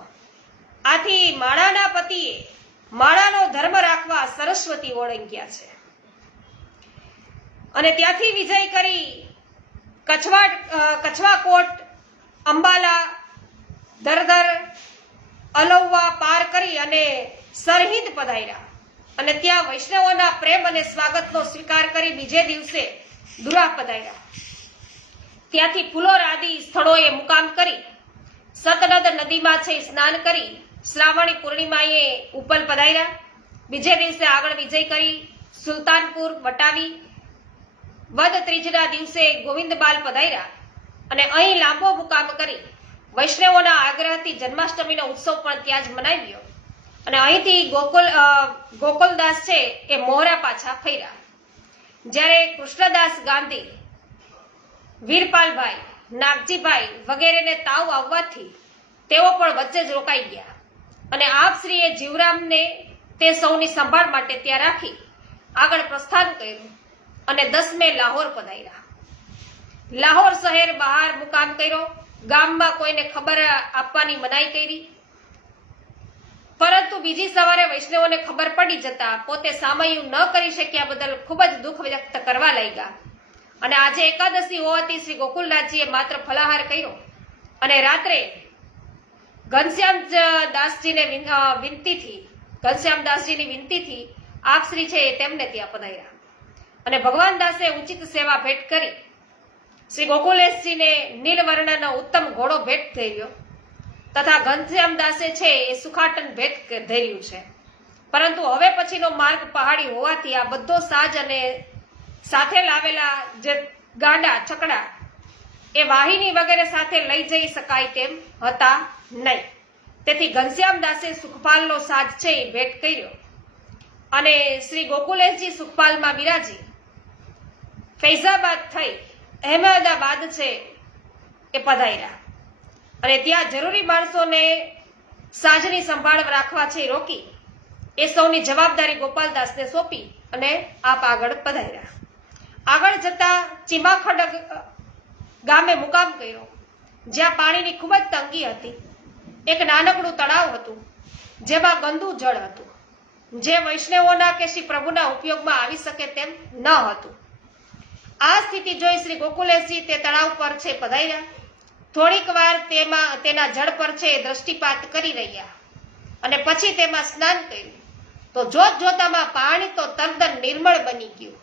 આથી માણાના પતિએ માણાનો ધર્મ રાખવા સરસ્વતી ઓળંગ્યા છે અને ત્યાંથી વિજય કરી કછવાકોટ, અંબાલા, દરદર, અલૌવા પાર કરી અને સરહિંદ પધાર્યા અને ત્યાં વૈષ્ણવોના પ્રેમ અને સ્વાગતનો સ્વીકાર કરી બીજે દિવસે દુરા પધાર્યા. ત્યાંથી ફુલોર આદિ સ્થળોએ મુકામ કરી સતનદ નદીમાં છે સ્નાન કરી શ્રાવણી પૂર્ણિમાએ ઉપલ પધાર્યા. બીજે દિવસે આગળ વિજય કરી સુલતાનપુર, બટાવી, વદ ત્રીજના દિવસે ગોવિંદબાલ પધાર્યા અને અહીં લાંબો મુકામ કરી વૈષ્ણવોના આગ્રહથી જન્માષ્ટમીનો ઉત્સવ પણ ત્યાં જ મનાવ્યો અને અહીંથી ગોકુલદાસ છે એ મોહરા પાછા ફર્યા. જ્યારે કૃષ્ણદાસ ગાંધી, વીરપાલભાઈ, નાગજીભાઈ વગેરેને તાવ આવવાથી તેઓ પણ વચ્ચે જ રોકાઈ ગયા અને આપશ્રીએ જીવરામને તે સૌની સંભાળ માટે ત્યાં રાખી આગળ પ્રસ્થાન કર્યું અને 10 મે લાહોર પધાર્યા. લાહોર શહેર બહાર મુકામ કર્યો. ગામમાં કોઈને ખબર આપવાની મનાઈ કરી, પરંતુ બીજી સવારે વૈષ્ણવોને ખબર પડી જતા પોતે સામયું ન કરી શક્યા બદલ ખૂબ જ દુઃખ વ્યક્ત કરવા લાગ્યા. અને આજે એકાદશી હોવાથી શ્રી ગોકુલદાસજીએ માત્ર ફલાહાર કર્યો અને રાત્રે ઘનશ્યામદાસજીની વિનંતીથી આપશ્રી છે તેમને ત્યાં પધાર્યા અને ભગવાન દાસે ઉચિત સેવા ભેટ કરી શ્રી ગોકુલેશજીને નીલવર્ણનો ઉત્તમ ઘોડો ભેટ ધર્યો તથા ઘનશ્યામદાસે છે એ સુખાટન ભેટ ધર્યું છે. પરંતુ હવે પછીનો માર્ગ પહાડી હોવાથી આ બધો સાજ અને સાથે લાવેલા જે ગાંડા છકડા એ વાહિની વગેરે સાથે લઈ જઈ શકાય તેમ હતા નહીં. તેથી ઘનશ્યામદાસે સુખપાલનો સાજ છે એ ભેટ કર્યો અને શ્રી ગોકુલેશજી સુખપાલમાં બિરાજી ફૈઝાબાદ થઈ અહેમદાબાદ છે એ પધાર્યા અને ત્યાં જરૂરી માણસોને સાજની સંભાળ રાખવા છે રોકી એ સૌની જવાબદારી ગોપાલદાસને સોંપી અને આપ આગળ પધાર્યા. આગળ જતા ચીમાખડ ગામે મુકામ કર્યો, જ્યાં પાણીની ખૂબ જ તંગી હતી. એક નાનકડું તળાવ હતું જેમાં ગંદુ જળ હતું, જે વૈષ્ણવોના કે શ્રી પ્રભુના ઉપયોગમાં આવી શકે તેમ ન હતું. આ સ્થિતિ જોઈ શ્રી ગોકુલેશજી તે તળાવ પર છે પધાર્યા. થોડીક વાર તેના જળ પર છે દ્રષ્ટિપાત કરી રહ્યા અને પછી તેમાં સ્નાન કર્યું તો જોત જોતામાં પાણી તો તદ્દન નિર્મળ બની ગયું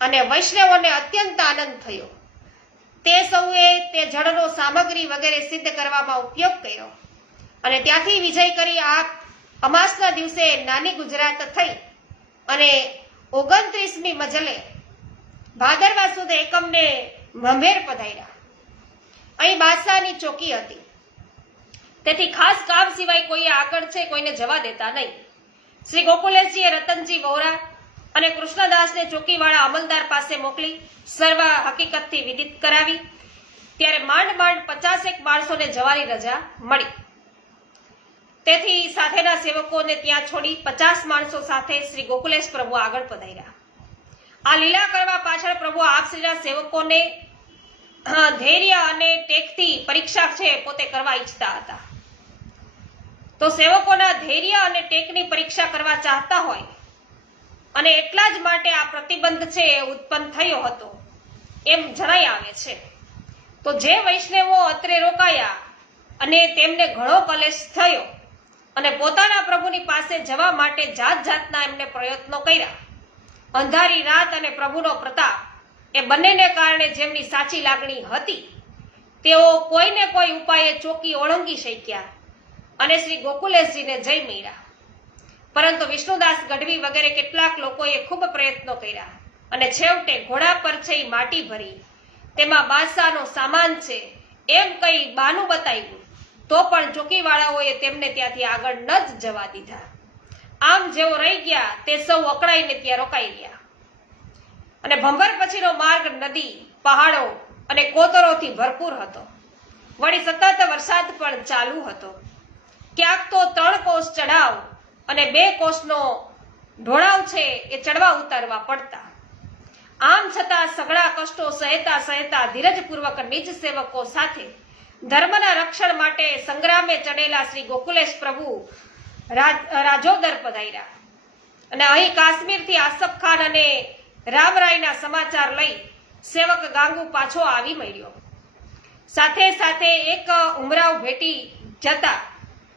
અને વૈષ્ણવોને અત્યંત આનંદ થયો. તે સૌએ તે જળનો સામગ્રી વગેરે સિદ્ધ કરવામાં ઉપયોગ કર્યો અને ત્યાંથી વિજય કરી આ અમાસના દિવસે નાની ગુજરાત થઈ અને 29મી મજલે ભાદરવા સુદ એકમને મંભેર પધાર્યા. અહીં બાદશાહની ચોકી હતી, તેથી ખાસ કામ સિવાય કોઈ આગળ છે કોઈને જવા દેતા નહીં. શ્રી ગોકુલેશજીએ રતનજી વોરા અને કૃષ્ણદાસને ચોકીવાળા અમલદાર પાસે મોકલી સર્વ હકીકતથી વિદિત કરાવી. ત્યારે માંડ માંડ 50 માણસોને જવાની રજા મળી. તેથી સાથેના સેવકોને ત્યાં છોડી 50 માણસો સાથે શ્રી ગોકુલેશ પ્રભુ આગળ પધાર્યા. આ લીલા કરવા પાછળ પ્રભુ આપશ્રીના સેવકોને ધૈર્ય અને ટેકથી પરીક્ષા છે પોતે કરવા ઈચ્છતા હતા. તો સેવકોના ધૈર્ય અને ટેકની પરીક્ષા કરવા ચાહતા હોય અને એટલા જ માટે આ પ્રતિબંધ છે એ ઉત્પન્ન થયો હતો એમ જણાઈ આવે છે. તો જે વૈષ્ણવો અત્રે રોકાયા અને તેમને ઘણો કલેશ થયો અને પોતાના પ્રભુની પાસે જવા માટે જાત જાતના એમને પ્રયત્નો કર્યા. અંધારી રાત અને પ્રભુનો પ્રતાપ એ બંનેને કારણે જેમની સાચી લાગણી હતી તેઓ કોઈને કોઈ ઉપાયે ચોકી ઓળંગી શક્યા અને શ્રી ગોકુલેશજીને જય મળ્યા. પરંતુ વિષ્ણુદાસ ગઢવી વગેરે કેટલાક લોકોએ ખૂબ પ્રયત્નો કર્યા અને છેવટે ઘોડા પર છે માટી ભરી તેમાં બાદશાહનો સામાન છે એમ કઈ બાનું બતાવ્યું તો પણ ચોકીવાળાઓએ તેમને ત્યાંથી આગળ ન જ જવા દીધા. આમ જેઓ રહી ગયા તે સૌ અકળાઈને ત્યાં રોકાઈ ગયા અને ભંભર પછીનો માર્ગ નદી, પહાડો અને કોતરોથી ભરપૂર હતો. વળી સતત વરસાદ પણ ચાલુ હતો. ક્યાંક તો 3 કોસ ચઢાવ અને 2 કોસનો ઢોળાવ છે એ ચડવા ઉતારવા પડતા. આમ છતાં સઘળા કષ્ટો સહેતા સહેતા ધીરજપૂર્વક નિજ સેવકો સાથે ધર્મના રક્ષણ માટે સંગ્રામે ચડેલા શ્રી ગોકુલેશ પ્રભુ રાજોદર પધાર્યા અને અહીં કાશ્મીરથી આસફ ખાન અને રામરાયના સમાચાર લઈ સેવક ગાંગુ પાછો આવી મળ્યો. સાથે સાથે એક ઉમરાવ ભેટી જતા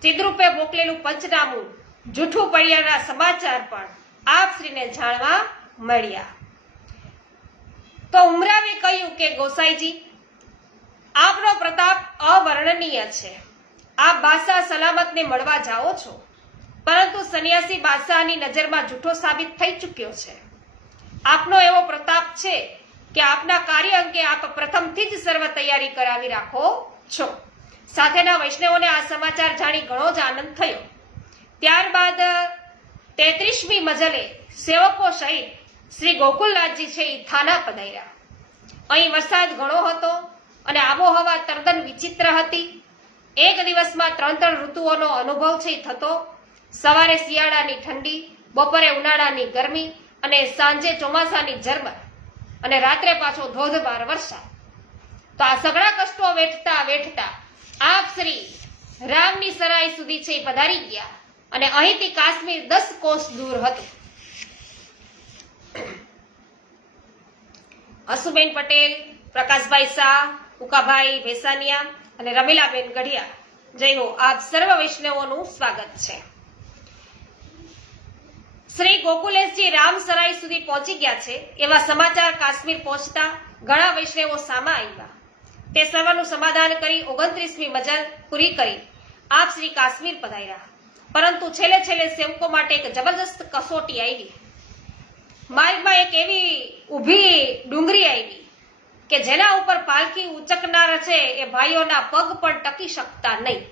ચિદ્રુપે મોકલેલું પંચનામું જૂઠું પડ્યાના સમાચાર પણ આપશ્રીને જાણવા મળ્યા. તો ઉમરાવે કહ્યું કે ગોસાઈજી, આપનો પ્રતાપ અવર્ણનીય છે. આપ બાદશાહ સલામતને મળવા જાઓ છો, પરંતુ સંન્યાસી બાદશાહની નજરમાં જૂઠો સાબિત થઈ ચૂક્યો છે. આપનો એવો પ્રતાપ છે કે આપના કાર્ય અંગે આપ પ્રથમથી જ સર્વ તૈયારી કરાવી રાખો છો. સાથેના વૈષ્ણવોને આ સમાચાર જાણી ઘણો જ આનંદ થયો. ત્યારબાદ 33મી મજલે સેવકો સહિત શ્રી ગોકુલનાથજી છે એ થાના પધાર્યા. અહીં વરસાદ ઘણો હતો અને આબોહવા તદ્દન વિચિત્ર હતી. એક દિવસમાં 3 ઋતુઓનો અનુભવ છે થતો. સવારે શિયાળાની ઠંડી, બપોરે ઉનાળાની ગરમી અને સાંજે ચોમાસાની ઝરમર અને રાત્રે પાછો ધોધમાર વરસાદ. તો આ સઘળા કષ્ટો વેઠતા વેઠતા આપ શ્રી રામની સરાય સુધી છે પધારી ગયા અને અહીંથી કાશ્મીર 10 કોસ દૂર હતું. અસુબેન પટેલ, પ્રકાશભાઈ શાહ, ઉકાભાઈ ભેસાનિયા અને રમીલાબેન ગઢિયા, જય હો. આપ સર્વ વૈષ્ણવોનું સ્વાગત છે. શ્રી ગોકુલેશજી રામસરાય સુધી પહોંચી ગયા છે એવા સમાચાર કાશ્મીર પહોંચતા ઘણા વૈષ્ણવો સામા આવ્યા. તે સર્વનું સમાધાન કરી 29મી મજલ પૂરી કરી આપ શ્રી કાશ્મીર પધાર્યા. પરંતુ છેલ્લે છેલ્લે સેવકો માટે એક જબરજસ્ત કસોટી આવી. માર્ગમાં એક એવી ઊભી ડુંગરી આવી કે જેના ઉપર પાલખી ઉચકનાર છે એ ભાઈઓના પગ પણ ટકી શકતા નહીં.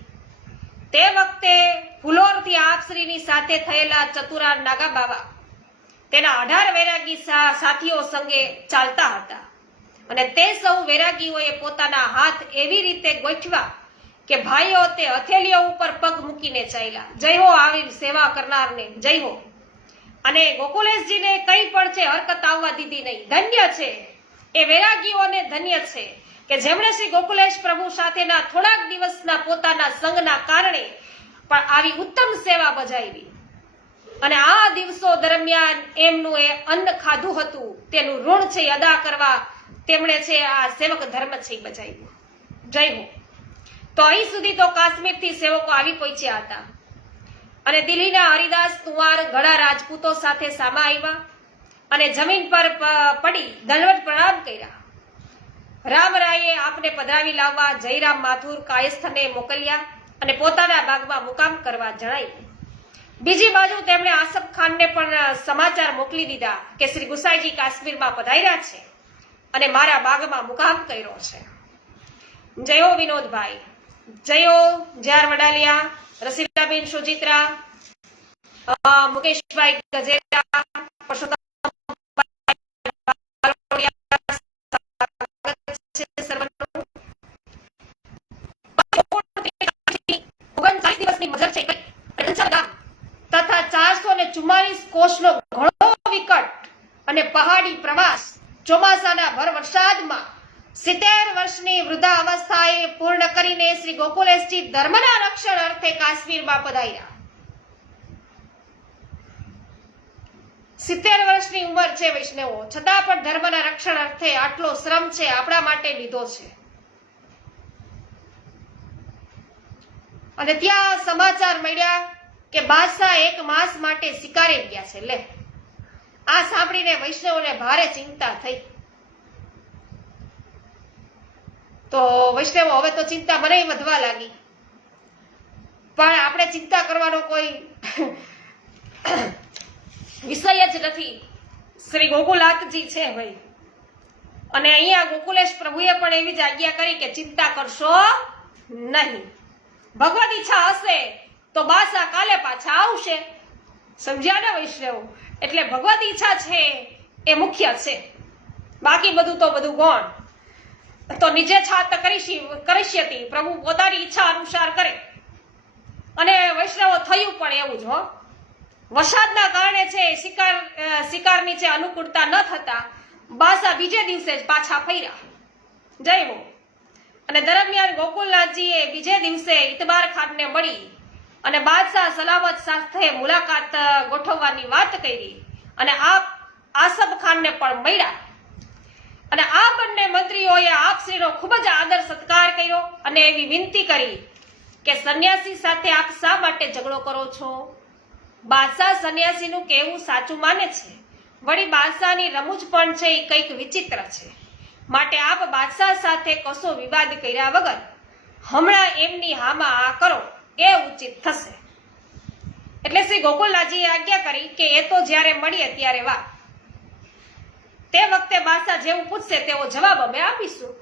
તે વખતે ફુલોરથી આપશ્રીની સાથે થયેલા ચતુરા નાગા બાવા તેના 18 વૈરાગી સાથીઓ સંગે ચાલતા હતા અને તે સૌ વૈરાગીઓએ પોતાના હાથ એવી રીતે ગોઠવા કે ભાઈઓ તે હથેલીઓ ઉપર પગ મૂકીને ચાલ્યા. જય હો આવી સેવા કરનારને, જય હો. અને ગોકુલેશજીને કંઈ પણ છે હરકત આવવા દીધી નહીં. ધન્ય છે એ વૈરાગીઓને, ધન્ય છે કે જેમણે શ્રી ગોકુલેશ પ્રભુ સાથેના થોડાક દિવસના પોતાના સંગના કારણે પણ આવી ઉત્તમ સેવા બજાવી અને આ દિવસો દરમિયાન એમનું એ અન્ન ખાધું હતું તેનું ઋણ છે અદા કરવા તેમણે છે આ સેવક ધર્મ છે બજાવ્યું. જય હો. તો અહીં સુધી તો કાશ્મીરથી સેવકો આવી પહોંચ્યા હતા. અને દિલ્હીના હરિદાસ કુંવાર ઘણા રાજપૂતો સાથે સામા આવ્યા અને જમીન પર પડી દંડવત પ્રણામ કર્યા. રામરાયે આપને પધરાવી લાવવા જયરામ માથુર કાયસ્થને મોકલ્યા અને પોતાના બાગમાં મુકામ કરવા જણાવ્યું. બીજી બાજુ તેમણે આસફ ખાનને પણ સમાચાર મોકલી દીધા કે શ્રી ગુસાઈજી કાશ્મીરમાં પધાર્યા છે અને મારા બાગમાં મુકામ કર્યો છે. જય હો વિનોદભાઈ, જય હો JR વડાલિયા, રસીલાબેન સોજિત્રા, મુકેશભાઈ ગજેરા, પરસોત્તમ તથા 444 કોષનો ઘણો વિકટ અને પહાડી પ્રવાસ ચોમાસાના ભર વરસાદમાં 70 વર્ષની વૃદ્ધા અવસ્થાએ પૂર્ણ કરીને શ્રી ગોકુલેશજી ધર્મના રક્ષણ અર્થે કાશ્મીરમાં પધાર્યા. 70 વર્ષની ઉંમર છે વૈષ્ણવો, છતાં પણ ધર્મના રક્ષણ અર્થે આટલો શ્રમ છે આપણા માટે લીધો છે. અને ત્યાં સમાચાર મળ્યા કે બાદશાહ 1 માસ માટે શિકારે ગયા છે. લે, આ સાંભળીને વૈષ્ણવોને ભારે ચિંતા થઈ. તો વૈષ્ણવો હવે તો ચિંતા મને વધવા લાગી, પણ આપણે ચિંતા કરવાનો કોઈ વિષય જ નથી. શ્રી ગોકુલનાથજી છે ભાઈ, અને અહીંયા ગોકુલેશ પ્રભુએ પણ એવી જ આજ્ઞા કરી કે ચિંતા કરશો નહીં. ભગવત ઈચ્છા હશે તો બાદશાહ કાલે પાછા આવશે. સમજ્યા ને વૈષ્ણવ? એટલે ભગવત ઈચ્છા છે એ મુખ્ય છે, બાકી બધું તો બધું ગૌણ. તો નિજે છાત કરીશ્યતિ, પ્રભુ પોતાની ઈચ્છા અનુસાર કરે. અને વૈષ્ણવો થયું પણ એવું જ હો. વરસાદના કારણે છે શિકારની છે અનુકૂળતા ન થતા બાદશાહ બીજે દિવસે જ પાછા ફર્યા. જય હો. અને દરમિયાન ગોકુલનાથજીએ બીજે દિવસે ઇતબાર ખાનને મળી અને બાદશાહ સલામત સાથે મુલાકાત ગોઠવવાની વાત કરી અને આસફ ખાનને પણ મળ્યા. અને આ બંને મંત્રીઓએ આપશ્રીનો ખૂબ જ આદર સત્કાર કર્યો અને એવી વિનંતી કરી કે સંન્યાસી સાથે આપ શા માટે ઝઘડો કરો છો? બાદશાહ સંન્યાસીનું કહેવું સાચું માને છે, વળી બાદશાહની રમૂજ પણ છે એ કંઈક વિચિત્ર છે, માટે આપ બાદશાહ સાથે કશો વિવાદ કર્યા વગર હમણાં એમની હામાં આ કરો એ ઉચિત થશે. એટલે શ્રી ગોકુલનાથજીએ આજ્ઞા કરી કે એ તો જ્યારે મળીએ ત્યારે વાત. તે વખતે બાદશાહ જેવું પૂછશે તેવો જવાબ અમે આપીશું.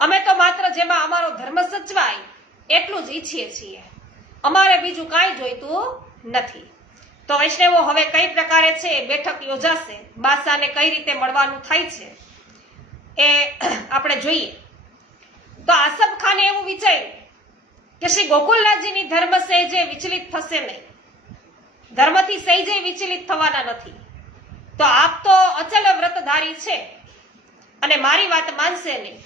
અમે તો માત્ર જેમાં અમારો ધર્મ સચવાય એટલું જ ઈચ્છીએ છીએ, અમારે બીજું કાંઈ જોઈતું નથી. તો વૈષ્ણવો, હવે કઈ પ્રકારે છે બેઠક યોજાશે, બાદશાહને કઈ રીતે મળવાનું થાય છે એ આપણે જોઈએ. તો આસફ ખાને એવું વિચાર્યું કે શ્રી ગોકુલનાથજીની ધર્મ સહેજે વિચલિત થશે નહીં, ધર્મથી સહેજે વિચલિત થવાના નથી. તો આપ તો અચલ વ્રતધારી છે અને મારી વાત માનશે નહીં.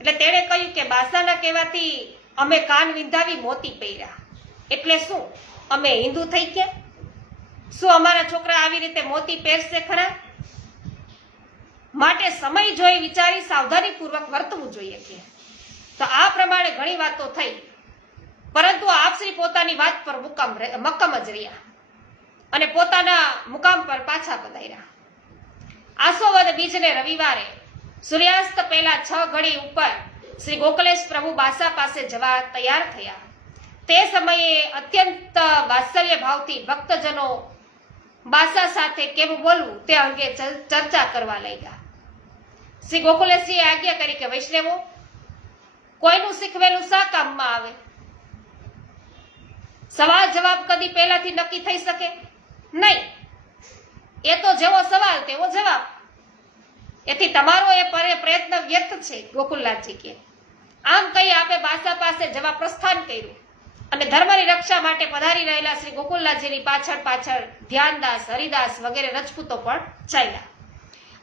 એટલે તેણે કહ્યું કે બાદશાહના કહેવાથી અમે કાન વિંધાવી મોતી પહેર્યા, એટલે શું અમે હિન્દુ થઈ ગયા? શું અમારા છોકરા આવી રીતે મોતી પહેરશે ખરા? માટે સમય જોઈ વિચારી સાવધાનીપૂર્વક વર્તવું જોઈએ. કે તો આ પ્રમાણે ઘણી વાતો થઈ, પરંતુ આપશ્રી પોતાની વાત પર મક્કમ જ રહ્યા અને પોતાના મુકામ પર પાછા પધાર્યા. આસોવદ બીજને રવિવારે સૂર્યાસ્ત પહેલા 6 ઘડી ઉપર શ્રી ગોકુલેશ પ્રભુ બાદશાહ પાસે જવા તૈયાર થયા. તે સમયે અત્યંત વાત્સલ્ય ભાવથી ભક્તજનો બાદશાહ સાથે કેમ બોલવું તે અંગે ચર્ચા કરવા લાગ્યા. શ્રી ગોકુલેશજીએ આજ્ઞા કરી કે વૈષ્ણવો, કોઈનું શીખવેલું શા કામમાં આવે? સવાલ જવાબ કદી પહેલાથી નક્કી થઈ શકે નહીં. એ તો જેવો સવાલ તેવો જવાબ. એથી તમારો એ પ્રયત્ન વ્યર્થ છે. ગોકુલનાથજી કે આમ કહી આપે બાદશાહ પાસે જવા પ્રસ્થાન કર્યું અને ધર્મની રક્ષા માટે પધારી રહેલા શ્રી ગોકુલનાથજીની પાછળ ધ્યાનદાસ, હરિદાસ વગેરે રજપૂતો પણ ચાલ્યા.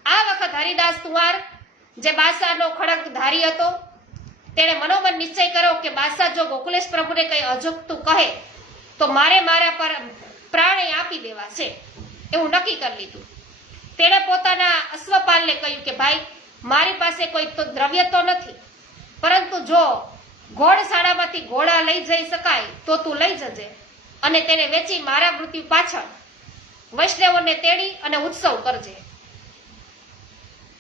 આ વખત હરિદાસ કુંવાર જે બાદશાહનો ખડક ધારી હતો, તેણે મનોમન નિશ્ચય કર્યો કે બાદશાહ જો ગોકુલેશ પ્રભુને કંઈ અજુગતું કહે તો મારે મારા પર પ્રાણે આપી દેવા છે એવું નક્કી કરી લીધું. તેણે પોતાના અશ્વપાલને કહ્યું કે ભાઈ, મારી પાસે કોઈ તો દ્રવ્ય તો નથી, પરંતુ જો ઘોડશાળામાંથી ઘોડા લઈ જઈ શકાય તો તું લઈ જજે, અને તેને વેચી મારા મૃત્યુ પાછળ વૈષ્ણવોને તેડી અને ઉત્સવ કરજે.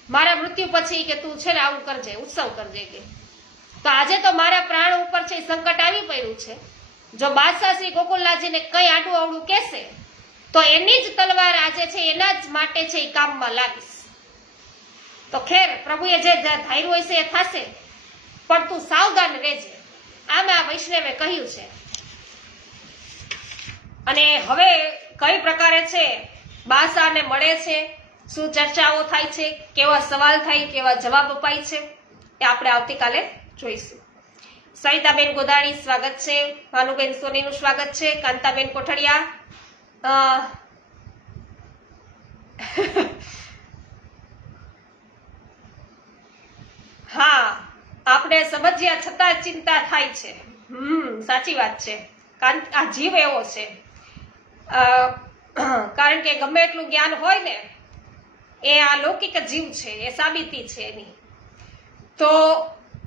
મારા મૃત્યુ પછી કે તું છે ને આવું કરજે, ઉત્સવ કરજે કે. તો આજે તો મારા પ્રાણ ઉપર છે સંકટ આવી પડ્યું છે. જો બાદશાહ શ્રી ગોકુલનાથજીને કઈ આડું અવળું કહેશે તો એની જ તલવાર આજે છે એના જ માટે છે એ કામમાં લાગીશ. તો ખેર પ્રભુએ જે ધાર્યું હોય છે એ થશે, પણ તું સાવધાન રહેજે, આમ આ વૈષ્ણવે કહ્યું છે. અને હવે કઈ પ્રકારે છે બાદશાહને મળે છે, શું ચર્ચાઓ થાય છે, કેવા સવાલ થાય, કેવા જવાબ અપાય છે, એ આપણે આવતીકાલે જોઈશું. સવિતાબેન ગોદાણી સ્વાગત છે, ભાનુબેન સોનીનું સ્વાગત છે, કાંતાબેન કોઠડિયા હા આપણે સમજ્યા છતાં ચિંતા થાય છે. સાચી વાત છે. આ જીવ એવો છે, કારણ કે ગમે એટલું જ્ઞાન હોય ને એ આ લૌકિક જીવ છે, એ સાબિતી છે એની. તો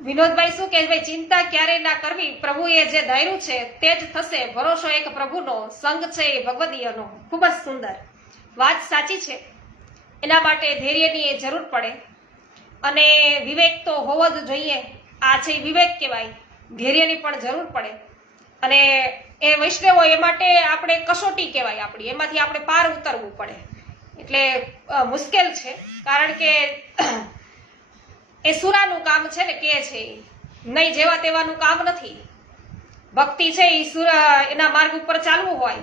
વિનોદભાઈ શું કે ભાઈ ચિંતા ક્યારે ના કરવી, પ્રભુએ જે ધાર્યું છે તે જ થશે, ભરોસો એક પ્રભુનો, સંગ છે એ ભગવદીયનો. ખૂબ જ સુંદર વાત, સાચી છે. એના માટે ધૈર્યની એ જરૂર પડે અને વિવેક તો હોવો જ જોઈએ. આ છે વિવેક કહેવાય. ધૈર્યની પણ જરૂર પડે અને એ વૈષ્ણવો એ માટે આપણે કસોટી કહેવાય આપણી, એમાંથી આપણે પાર ઉતરવું પડે. એટલે મુશ્કેલ છે, કારણ કે એ સુરાનું કામ છે ને, કે છે નહીં જેવા તેવાનું કામ નથી. ભક્તિ છે એ એના માર્ગ ઉપર ચાલવું હોય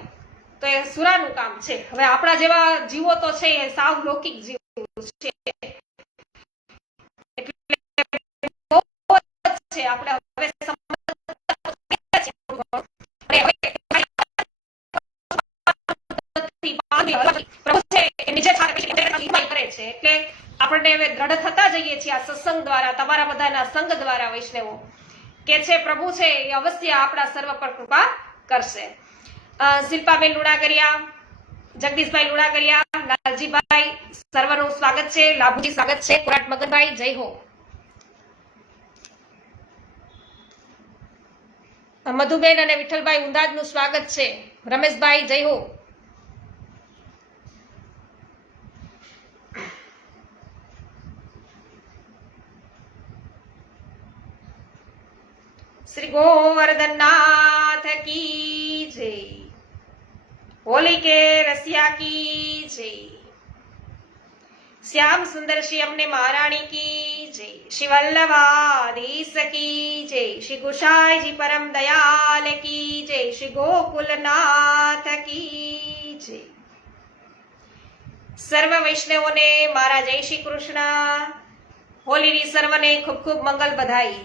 તો એ સુરાનું કામ છે. હવે આપણા જેવા જીવો તો છે એ સાવ લૌકિક જીવો છે, એટલે આપણે હવે કરે છે. એટલે આપણને હવે દ્રઢ થતા જઈએ છીએ આ સત્સંગ દ્વારા, તમારા બધાના સંગ દ્વારા. વૈષ્ણવો કે છે પ્રભુ છે એ અવશ્ય આપણા સર્વ પર કૃપા કરશે. શિલ્પાબેન લુણાગરિયા, જગદીશભાઈ લુણાગરિયા, લાલજીભાઈ, સર્વનું સ્વાગત છે. લાભુજી સ્વાગત છે. કુરાટ મગનભાઈ, જય હો. મધુબેન અને વિઠ્ઠલભાઈ ઉંદાજનું સ્વાગત છે. રમેશભાઈ, જય હો. શ્રી ગોવર્ધનનાથ કી જય. હોલી કે રસિયા કી જય. શ્યામ સુંદર શ્રી અમને મહારાણી કી જય. શ્રી વલ્લભાધીશ કી જય. શ્રી ગુસાઈજી પરમ દયાલ કી જય. શ્રી ગોકુલનાથ કી જય. સર્વ વૈષ્ણવોને મારા જય શ્રી કૃષ્ણ. હોલીની સર્વને ખૂબ ખૂબ મંગલ બધાઈ.